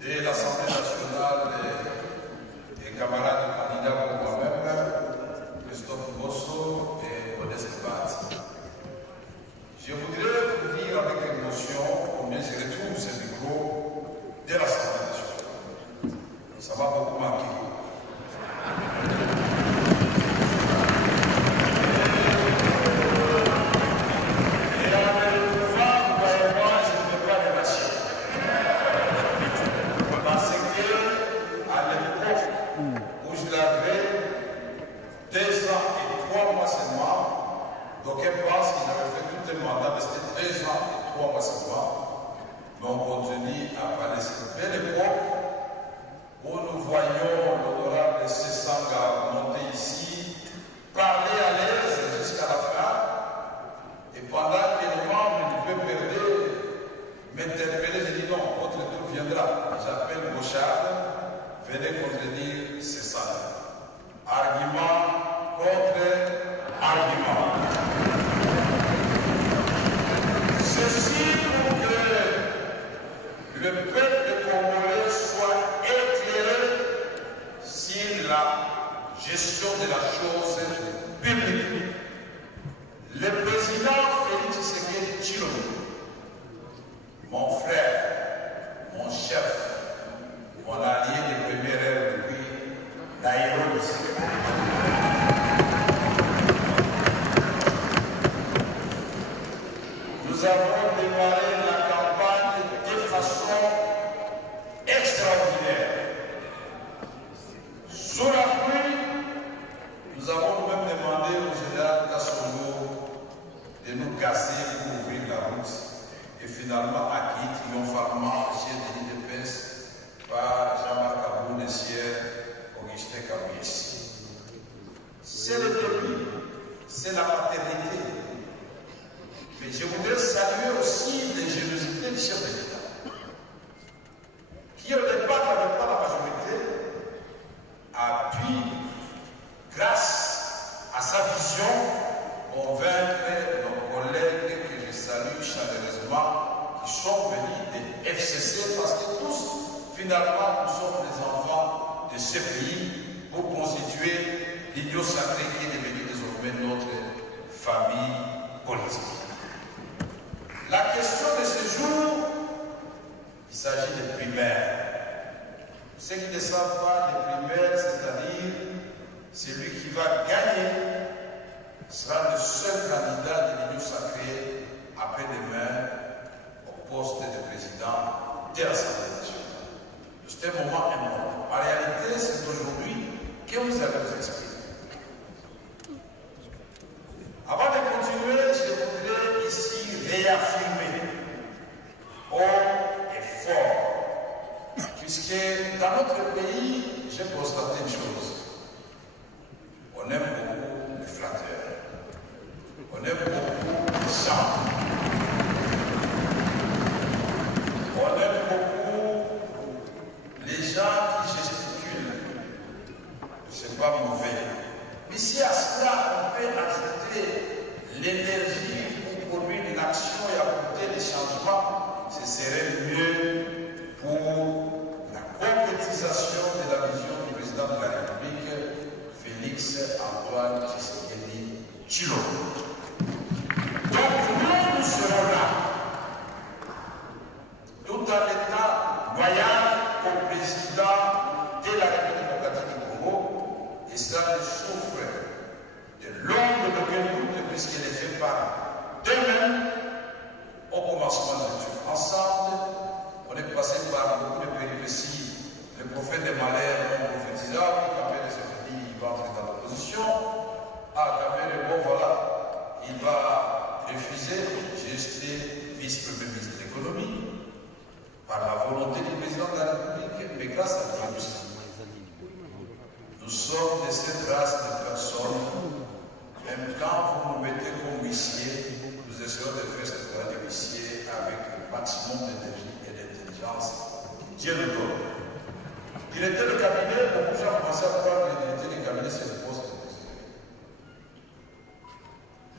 de l'Assemblée nationale et camarades candidats pour moi-même, Christophe Bosso et Modeste Bat. Je voudrais vous dire avec émotion combien je retrouve ce micro de l'Assemblée nationale. Ça m'a beaucoup manqué.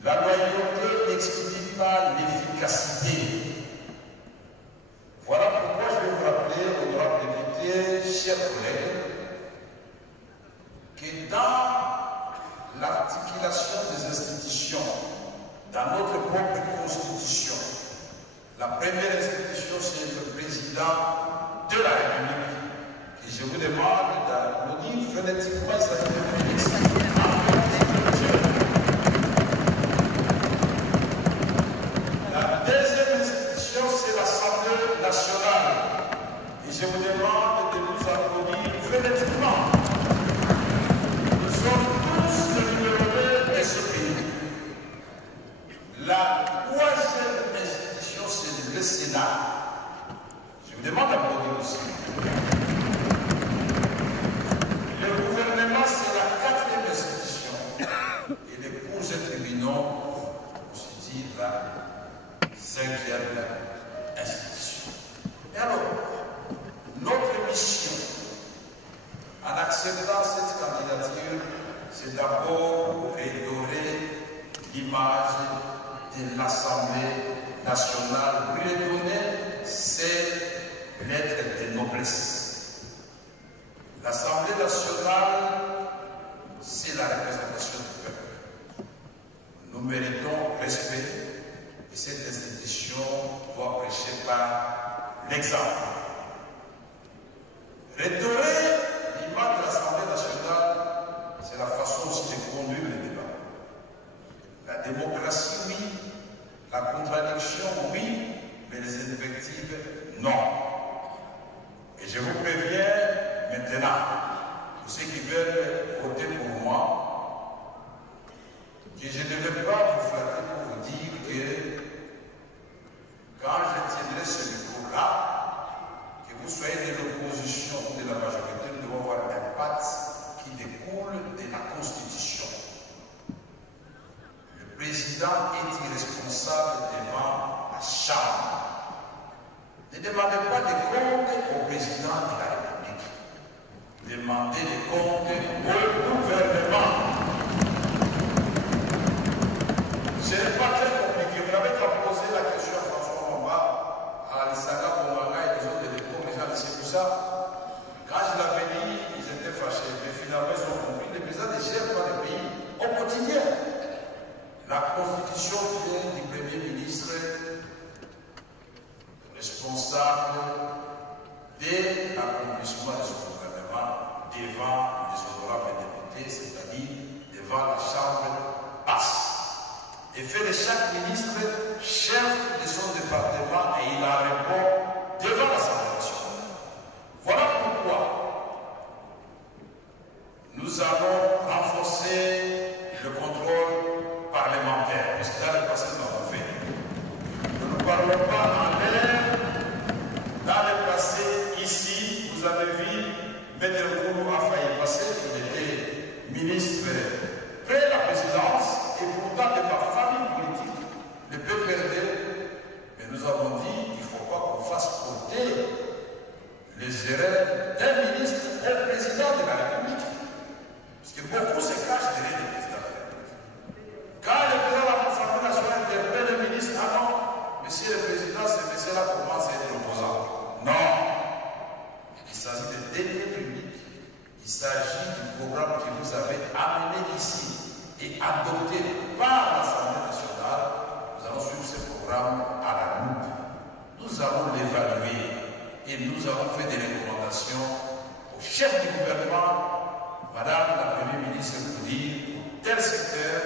La loyauté n'exclut pas l'efficacité. Voilà pourquoi je vais vous rappeler, honorable chers collègues, que dans l'articulation des institutions, dans notre propre constitution, la première institution, c'est le président de la République. Et je vous demande d'applaudir phonétiquement cette réflexion. La deuxième institution, c'est l'Assemblée nationale. Et je vous demande de nous applaudir phonétiquement. Nous sommes tous le numéro 2 de ce pays. La troisième institution, c'est le Sénat. Je vous demande d'applaudir aussi. Le gouvernement, c'est la quatrième institution. Et les cours et tribunaux constituent la cinquième institution. Et alors, notre mission, en acceptant cette candidature, c'est d'abord redorer l'image de l'Assemblée nationale, lui donner ses lettres de noblesse. L'Assemblée nationale, c'est la représentation du peuple. Nous méritons respect et cette institution doit prêcher par l'exemple. Redorer l'image de l'Assemblée nationale, c'est la façon aussi de conduire le débat. La démocratie, oui. La contradiction, oui. Mais les invectives, non. Et je vous préviens maintenant, pour ceux qui veulent voter pour moi, que je ne vais pas vous flatter pour vous dire que quand je tiendrai ce micro-là, que vous soyez de l'opposition ou de la majorité, nous devons avoir un impact qui découle de la Constitution. Le président est irresponsable devant la Chambre. Ne demandez pas de comptes au président de la République. Demandez des comptes au gouvernement. Ce n'est pas très compliqué. Vous n'avez qu'à poser la question à François Mamba, à Alisaga Bonganga et les autres électeurs, les gens de c'est pour ça. Quand je l'avais dit, ils étaient fâchés. Mais finalement, ils ont compris. Le président ne gère pas le pays au quotidien. La Constitution vient du Premier ministre responsable de l'accomplissement de son gouvernement devant les honorables députés, c'est-à-dire devant la Chambre basse. Et fait de chaque ministre chef de son département et il en répond devant l'Assemblée nationale. Voilà pourquoi nous allons renforcer le contrôle parlementaire, parce que dans le passé, nous l'avons fait. Nous ne parlons pas en l'air. Dans le passé, ici, vous avez vu, Maître Kourou a failli passer, il était ministre près de la présidence, et pourtant de ma famille politique, ne peut perdre. Mais nous avons dit, il ne faut pas qu'on fasse porter les erreurs d'un ministre au président de la République. Parce que beaucoup se cachent derrière le président de la République. Quand le président de l'Assemblée nationale interpelle le ministre, ah non, monsieur le président, ce monsieur-là commence à être opposant. Non. Il s'agit de deniers publics. Il s'agit du programme que vous avez amené ici et adopté par l'Assemblée nationale. Nous allons suivre ce programme à la loupe. Nous allons l'évaluer et nous avons fait des recommandations au chef du gouvernement, Madame la Première ministre, pour dire tel secteur,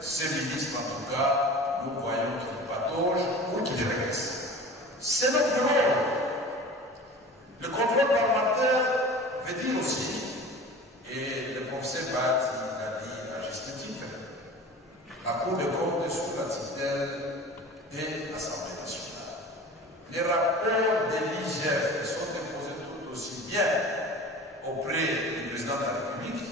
ce ministre en tout cas, nous voyons qu'il patauge ou qu'il régresse. C'est notre rôle. Le contrôle parlementaire veut dire aussi, et le professeur Bat l'a dit à juste titre, la Cour des comptes est sous la tutelle de l'Assemblée nationale. Les rapports de l'IGF sont déposés tout aussi bien auprès du président de la République,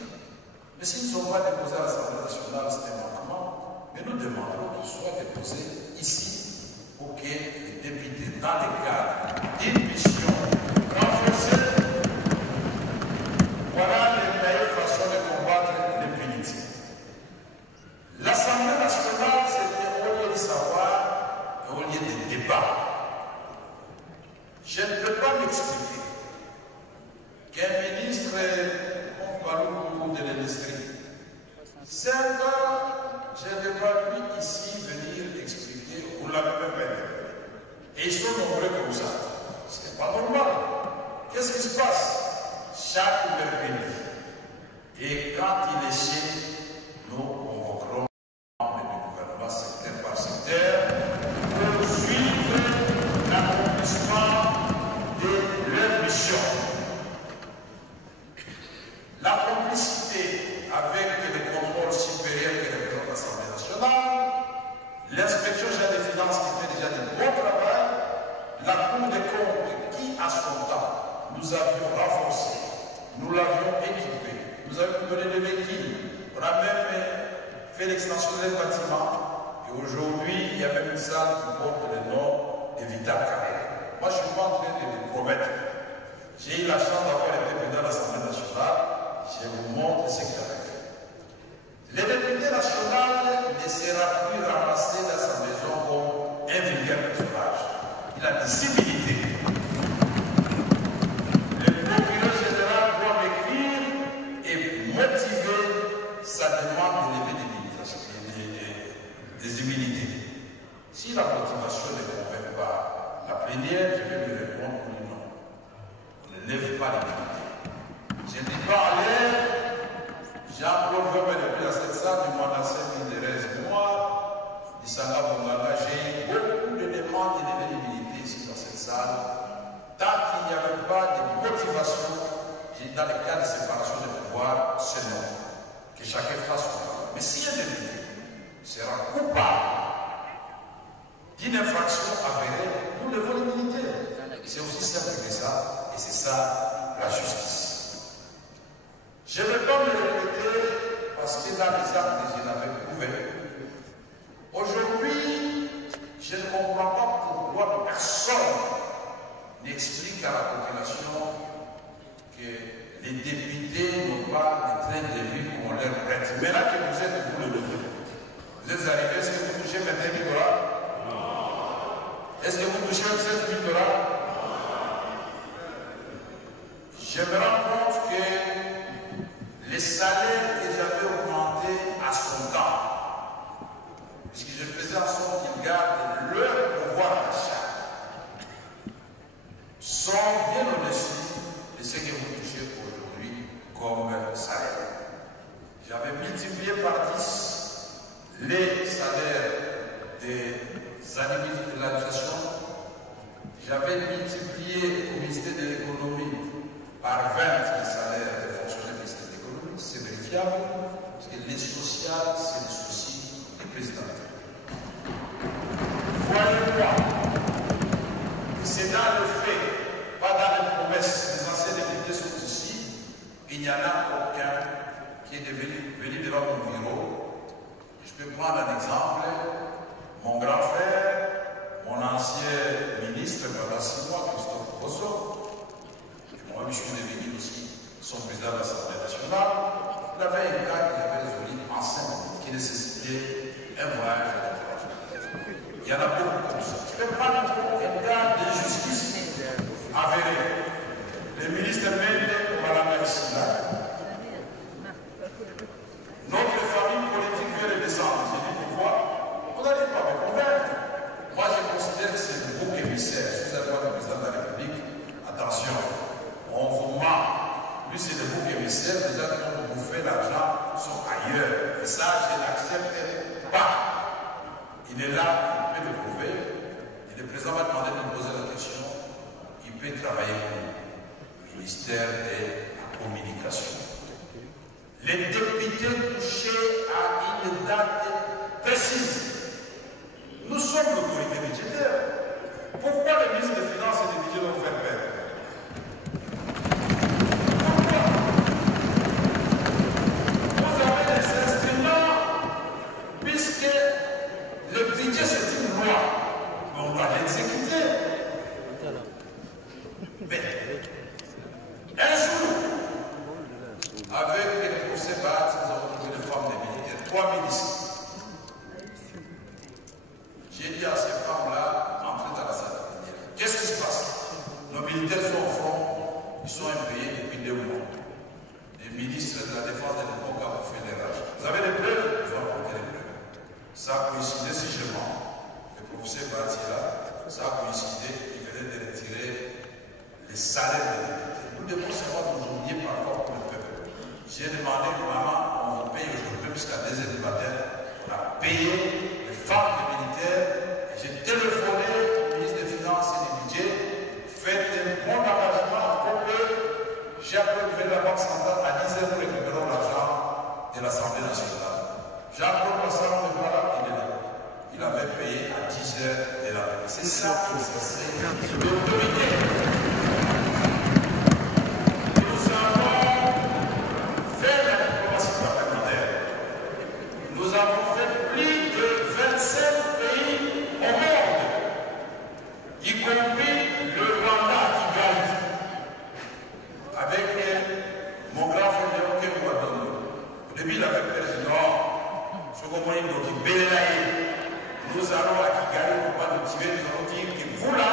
mais s'ils ne sont pas déposés à l'Assemblée nationale, c'est un manquement. Mais nous demandons qu'ils soient déposés ici pour que les députés, dans le cadre d'une mission renforcée, voilà les meilleures façons de combattre l'impunité. L'Assemblée nationale, c'était au lieu de savoir et au lieu de débat. Je ne peux pas m'expliquer qu'un chaque mercredi. Et quand il est chez, nous convoquerons les membres du gouvernement secteur par secteur pour suivre l'accomplissement de leur mission. La complicité avec les contrôles supérieurs que représente l'Assemblée nationale, l'inspection générale des finances qui fait déjà du bon travail, la Cour des comptes qui, à son temps, nous avions renforcé, nous l'avions équipé, nous avions donné des véhicules, on a même fait l'extension des bâtiments, et aujourd'hui, il y a même une salle qui porte le nom de Vital Carrère. Moi, je ne suis pas en train de vous promettre. J'ai eu la chance d'avoir été président de l'Assemblée nationale, je vous montre ce qu'il a fait. Le député national ne sera plus ramassé dans sa maison comme un vulgaire personnage. Il a des civilités. Le procureur général doit m'écrire et motiver sa demande de lever des immunités. Si la motivation ne convainc pas la plénière, je vais lui répondre non. On ne lève pas l'immunité. Je ne dis pas à l'air, Jean-Claude veut me lever à cette salle, du mandat 5 de reste moi, du Sanga Bonganga, j'ai beaucoup de demandes de lever l'immunité ici dans cette salle. Tant qu'il n'y avait pas de motivation, dans le cas de séparation de pouvoir, c'est non. Que chacun fasse son travail. Mais si un député sera coupable d'une infraction avérée, nous levons l'immunité. C'est aussi simple que ça, et c'est ça la justice. Je ne vais pas me répéter parce que dans les actes que je l'avais prouvé. Aujourd'hui, je ne comprends pas pourquoi personne n'explique à la population que les députés n'ont pas de train de vie comme on leur prête. Maintenant que vous êtes vous le député, vous êtes arrivé, est-ce que vous touchez 21 000 $? Est-ce que vous touchez 27 000 $? Je me rends compte que les salaires que j'avais augmentés à son temps, puisque je faisais en sorte qu'ils gardent leur pouvoir d'achat, sont bien au-dessus de ce que vous touchez aujourd'hui comme salaire. J'avais multiplié par 10 les salaires des animaux de l'administration. J'avais multiplié au ministère de l'économie par 20 les salaires des fonctionnaires du ministère de l'économie. C'est vérifiable, parce que les sociales, c'est le souci du président. Voyez-moi que c'est dans le fait, pas dans les promesses. Les anciens députés sont ici, il n'y en a aucun qui est venu devant mon bureau. Je peux prendre un exemple. Mon grand frère, mon ancien ministre pendant 6 mois, Christophe Bosso, moi je suis devenu aussi son président de l'Assemblée nationale, il avait un cas qu'il avait résolu en 5 minutes, qui nécessitait un voyage à l'étranger. Il y en a beaucoup comme ça. Je peux prendre un cas d'injustice avéré. Le ministre Mende Malanga ici là. Notre famille politique veut le descendre. J'ai dit pourquoi? On n'arrive pas à me convaincre. Moi, je considère que c'est le bouc émissaire. Si vous avez le président de la République, attention, on vous ment. Lui, c'est le bouc émissaire. Les gens qui ont bouffé l'argent sont ailleurs. Et ça, je n'accepte pas. Il est là, il peut le prouver. Et le président va demander de me poser la question. Il peut travailler au ministère de la Communication. Les députés touchés à une date précise. Nous sommes l'autorité budgétaire. Pourquoi le ministre des Finances et des Budgets vont faire perdre? Pourquoi? Vous avez des instruments, puisque le budget c'est une loi, mais on doit l'exécuter. Mais un jour, avec le procès BAT, nous avons trouvé les femmes des militaires, 3 ministres. J'ai dit à ces femmes-là, entrez dans la salle. Qu'est-ce qui se passe? Nos militaires sont au front, ils sont impayés depuis 2 mois. Les ministres de la Défense de l'époque ont fait des rages. Vous avez des preuves? Ils ont apporté les preuves. Ça a coïncidé, si je mens. Le professeur Bati là, ça a coïncidé, il venait de retirer les salaire des députés. Nous devons savoir nous oublier parfois pour le peuple. J'ai demandé que maman, on vous paye aujourd'hui jusqu'à 2 heures du matin. On a payé les femmes des militaires. J'ai téléphoné au ministre des Finances et du Budget. Faites un bon engagement pour que j'ai appelé la Banque centrale à 10 heures, nous récupérons l'argent de l'Assemblée nationale. Jean-Claude Massaro, me voilà, il est là. Il avait payé à 10 heures de la nuit. C'est ça qui serait l'autorité. Nous avons fait la diplomatie parlementaire. Nous avons fait plus de 27 pays au monde, y compris le Rwanda qui gagne. Avec mon grand frère Léon Kemouadongo. Au début, il avait peur du Nord. Nous allons à Kigali, on va nous tirer, nous allons dire que vous là,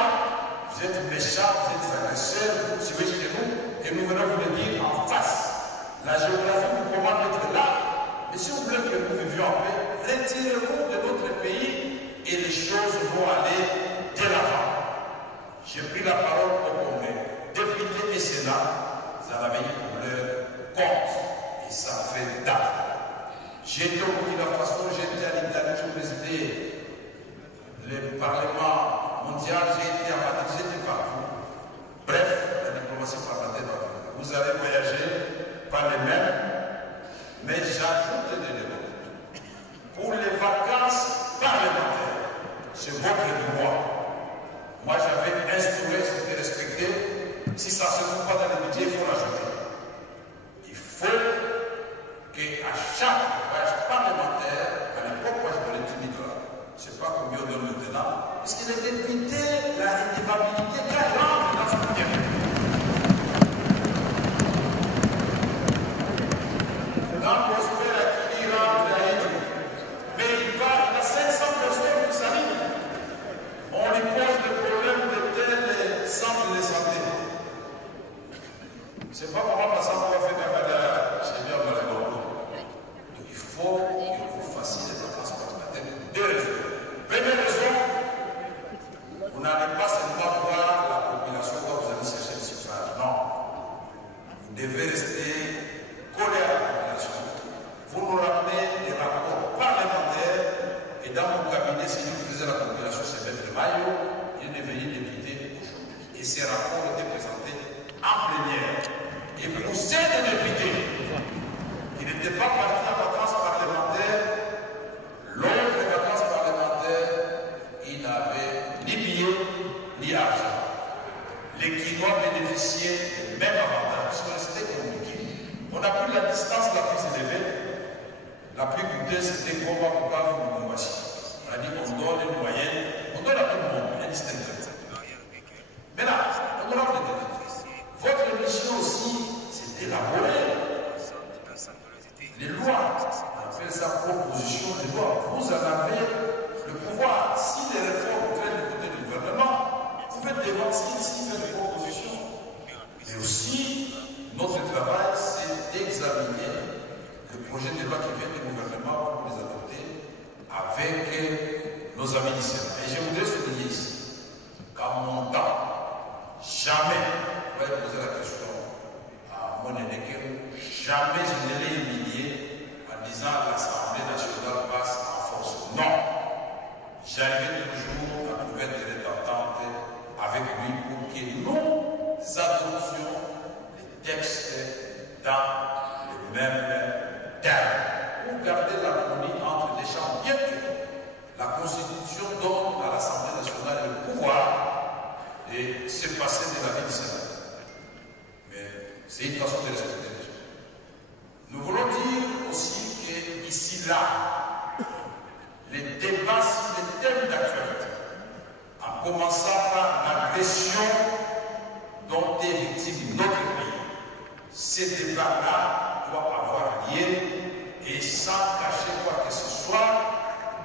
vous êtes méchants, vous êtes agresseurs, vous suivez chez nous, et nous venons vous le dire en face. La géographie nous commande d'être là, mais si vous voulez que nous vivions en paix, retirez-vous de notre pays et les choses vont aller de l'avant. J'ai pris la parole au Congrès. Députés et Sénat, ça avait eu pour leur compte, et ça fait date. J'étais au Burkina Faso, j'étais à l'Italie, je présidais le Parlement mondial, j'ai été à Madrid, j'étais partout. Bref, la diplomatie parlementaire va venir. Vous allez voyager par les mêmes, mais j'ajoute des éléments. Pour les vacances parlementaires, c'est votre devoir. Moi, j'avais instauré, c'était respecté. Si ça ne se trouve pas dans le budget, il faut l'ajouter. Il faut qu'à chaque voyage parlementaire, à l'époque, moi je donnais 10 000 $. Je ne sais pas combien on donne maintenant. Parce que les députés, la redevabilité garante dans ce budget. Dans Prosper, il rentre mais il a 500 personnes qui s'animent. On lui pose des problèmes de tel centre de santé. C'est pas comment la santé va faire la Seigneur dans la Gordo. Donc il faut que vous fassiez les vacances parlementaires pour 2 raisons. Première raison, vous n'allez pas seulement voir la population quand vous allez chercher le suffrage. Non. Vous devez rester collé à la population. Vous nous ramenez des rapports parlementaires et dans mon cabinet, c'est nous qui faisons la population, c'est M. Mayo, il est devenu député aujourd'hui. Et ces rapports étaient présentés en plénière. Et pour ces députés qui n'étaient pas partis en vacances parlementaires, lors des vacances parlementaires, ils n'avaient ni billets ni argent. Les Quinois bénéficiaient des mêmes avantages, parce que c'était compliqué. On a pris la distance la plus élevée, la plus coûteuse, c'était Goma Bukavu ou Lubumbashi. On a dit qu'on donne une moyenne, on donne à tout le monde, indistinctement. Maintenant, on aura des députés. Votre mission aussi, c'est d'élaborer les lois. On appelle ça proposition de loi. Vous en avez le pouvoir. Si les réformes viennent du côté du gouvernement, vous faites des votes s'il fait des propositions. Mais aussi, notre travail, c'est d'examiner le projet de loi qui vient du gouvernement pour les adopter avec nos amis du Sénat. Et je voudrais souligner ici qu'à mon temps, jamais, vous allez poser la question à mon Monenekeu, jamais je ne l'ai humilié en disant l'Assemblée nationale passe en force. Non. J'arrivais toujours à trouver un terrain d'entente avec lui pour que nous adoptions les textes dans les mêmes termes. Pour garder l'harmonie entre les champs, bien que la Constitution donne à l'Assemblée nationale le pouvoir de se passer de la vie du Sénat. Mais c'est une façon de respecter les gens. Nous voulons dire aussi qu'ici, là, les débats sur les thèmes d'actualité, en commençant par l'agression dont est victime notre pays, ces débats-là doivent avoir lieu et sans cacher quoi que ce soit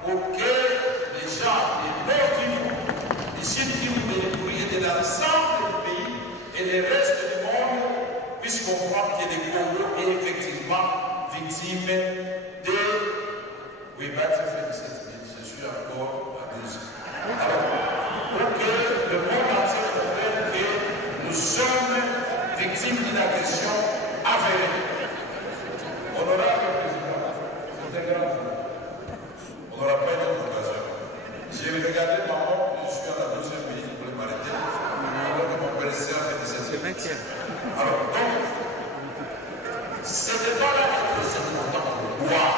pour que les gens, les nord-Kivu, les sud-Kivu, les courriers de l'ensemble du pays et le reste du monde puissent comprendre que le Congo est effectivement victime de... Oui, bah, ça fait 17 000, je suis encore à 12. Alors, pour que le monde entier comprenne que nous sommes victime d'une agression avérée. Honorable Président, c'est un grand jour. On n'aura pas une autre occasion. J'ai regardé ma montre, je suis à la 12e minute pour m'arrêter. Alors que mon père fait de cette minute. Alors donc, ce débat-là est très important pour voir.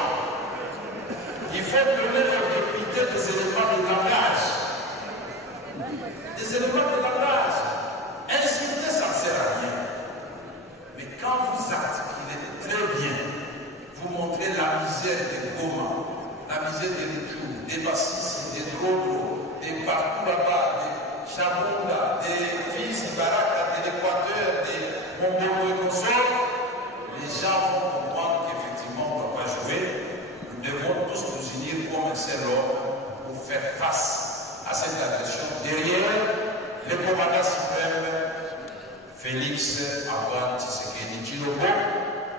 Il faut donner aux députés des éléments de langage. Des éléments de langage. Insulter, ça ne sert à rien. Mais quand vous articulez très bien, vous montrez la misère des Goma, la misère des Rutshuru, des Bassisi, des Drodo, des partout là-bas, des Chabunda, des fils de Baraka, de l'Équateur, des Mongolo et consorts, les gens vont comprendre qu'effectivement on ne doit pas jouer. Nous devons tous nous unir comme un seul homme pour faire face à cette agression derrière le commandant suprême Félix Antoine Tshisekedi Tshilombo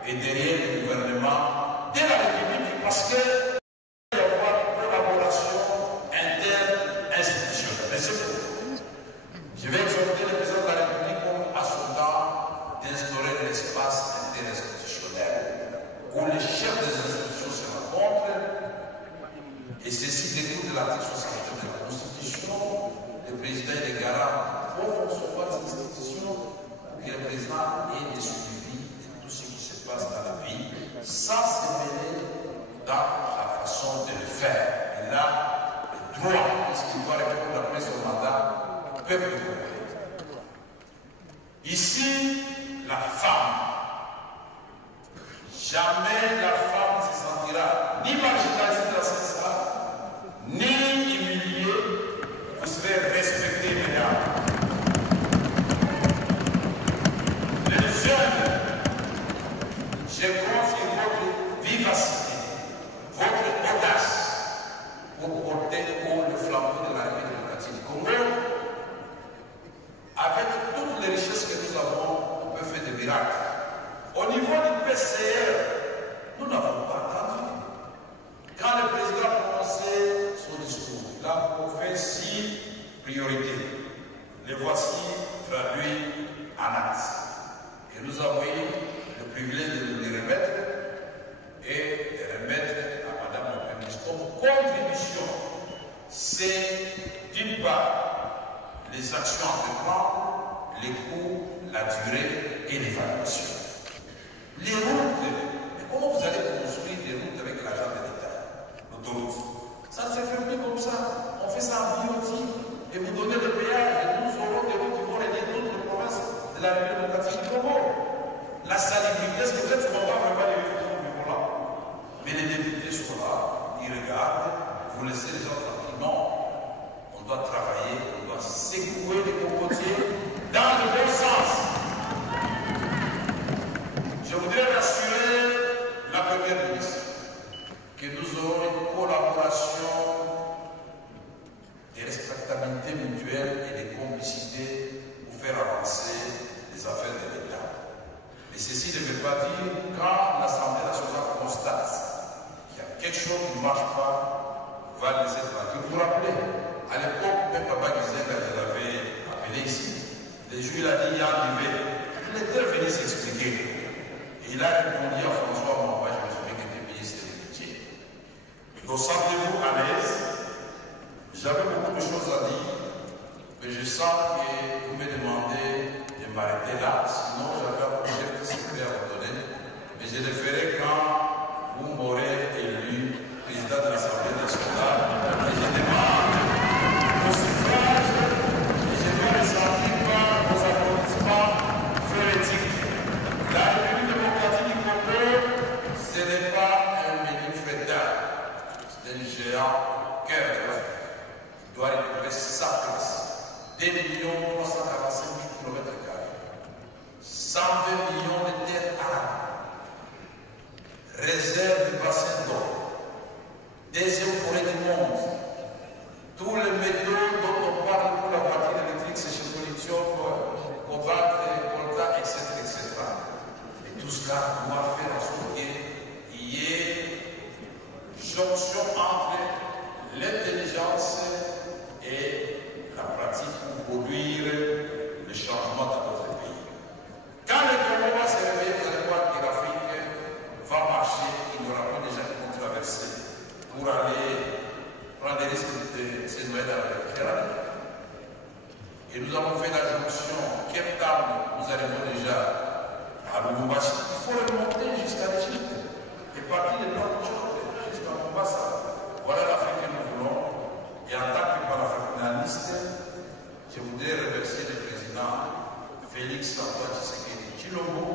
et derrière le gouvernement de la République parce que il y a une collaboration interne institutionnelle. Mais c'est tout. Je vais exhorter le président de la République comme à son temps d'instaurer l'espace interinstitutionnel où les chefs des institutions se rencontrent et ceci découle de l'article 67 de la Constitution. Le président et les garants vont concevoir ces institutions pour que le président ait des suivis de tout ce qui se passe dans le pays sans se mêler dans la façon de le faire. Il a le droit, puisqu'il doit répondre après son mandat au peuple congolais. Ici, la femme. Jamais la femme ne se sentira ni marginalisée dans ce stade, ni humiliée. Vous serez respectés, mesdames. Les jeunes, je confie votre vivacité, votre audace pour porter haut le flambeau de la République démocratique du Congo. Avec toutes les richesses que nous avons, on peut faire des miracles. Au niveau du PCR, nous n'avons pas attendu. Quand le président a commencé son discours, il a fait 6 priorités. Les voici traduits en actes. Et nous avons eu le privilège de nous les remettre et de remettre à Madame la Première ministre comme contribution. C'est d'une part les actions à prendre, les coûts, la durée et l'évaluation. Les routes, mais comment vous allez construire des routes avec l'argent de l'État? L'autoroute. Ça ne se fait plus comme ça. On fait ça en biotique et vous donnez le péage et nous aurons des routes qui vont relier d'autres provinces de la République démocratique du Congo. La salubrité, est-ce que peut-être qu'on va vraiment les vivre là? Mais les députés sont là, ils regardent, vous laissez les gens tranquilles. Non, on doit travailler, on doit secouer les cocotiers dans le bon sens. Je voudrais rassurer la Première ministre que nous aurons une collaboration, des respectabilités mutuelles et des complicités pour faire avancer les affaires de l'État. Mais ceci ne veut pas dire quand l'Assemblée nationale constate qu'il y a quelque chose qui ne marche pas, on va laisser tranquille. Vous vous rappelez, à l'époque, même Papa Gizenga, je l'avais appelé ici, le jour il a dit il y a un arrivé. Il était venu s'expliquer. Et il a répondu à François Mamba, je me souviens que tes pays c'est le métier. Donc sentez-vous à l'aise. J'avais beaucoup de choses à dire, mais je sens que vous me demandez de m'arrêter là. Sinon, j'avais un projet de secret à vous donner. Mais je le ferai quand vous m'aurez élu président de l'Assemblée nationale. Et je demande vos suffrages et je dois ressentir par vos applaudissements frénétiques. La République démocratique du Congo, ce n'est pas un menu frétard. C'est un géant cœur de l'homme. Il doit récupérer sa place. 2 345 000 km². 120 millions de terres arables. Réserve de bassins d'eau. Deuxième forêt du monde. Tous les métaux dont on parle pour la voiture électrique, c'est chez Production, Cobalt, Colta, etc., etc. Et tout cela doit faire en sorte qu'il y ait jonction entre l'intelligence et la pratique pour produire le changement dans notre pays. Quand le l'ont beaucoup